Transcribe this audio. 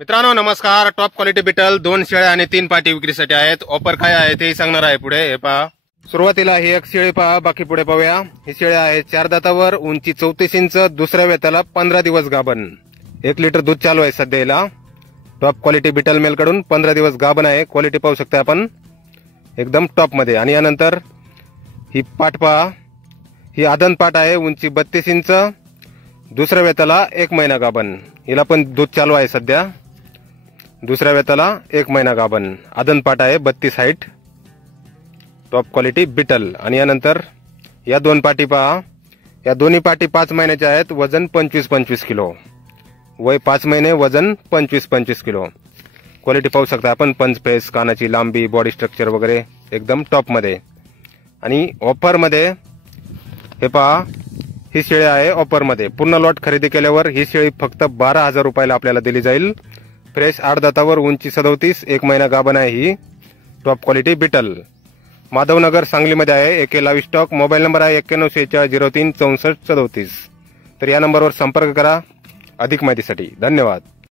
मित्रांनो नमस्कार. Top quality beetle 2 शेळ्या आणि 3 पाटी विक्रीसाठी आहेत. ऑफर काय आहे ते सांगणार आहे पुढे. हे पहा, सुरुवातीला ही एक शेळी पहा, बाकी पुढे पाहूया. ही शेळी आहे 4 दातावर, उंची 34 इंच, दुसऱ्या वेताला 15 दिवस गाभण. 1 लिटर दूध चालू आहे सध्या हिला. टॉप क्वालिटी बिटल मेल कडून 15 दिवस गाभण आहे. क्वालिटी पाहू शकता आपण एकदम टॉप मध्ये. आणि यानंतर ही पाट पहा, ही आदन पाट आहे, उंची 32 इंच, दुसऱ्या वेताला 1 महिना गाभण. हिला पण दूध चालू आहे सध्या. दुसऱ्या वेताला 1 महिना गाभण, आदन पाट आहे, 32 हाईट, टॉप क्वालिटी बिटल. आणि यानंतर या 2 पाटी पहा, या दोन्ही पाटी 5 महिन्याच्या आहेत. वजन 25-25 किलो, वय 5 महिने, वजन 25-25 किलो. क्वालिटी पाहू शकता आपण, पंच फेस, कानाची लांबी, बॉडी स्ट्रक्चर वगैरे एकदम टॉप मध्ये. आणि ऑफर मध्ये हे पहा, ही शेळी आहे ऑफर मध्ये. पूर्ण लॉट खरेदी केल्यावर ही शेळी फक्त 12,000 रुपयाला आपल्याला दिली जाईल. फ्रेश 8 दातावर, उंची 37, 1 महिना गाभण आहे. ही टॉप क्वालिटी बिटल. माधवनगर सांगलीमध्ये आहे. AK live stock. Mobile number आहे 9146036437. तर या नंबरवर संपर्क करा अधिक माहितीसाठी. धन्यवाद.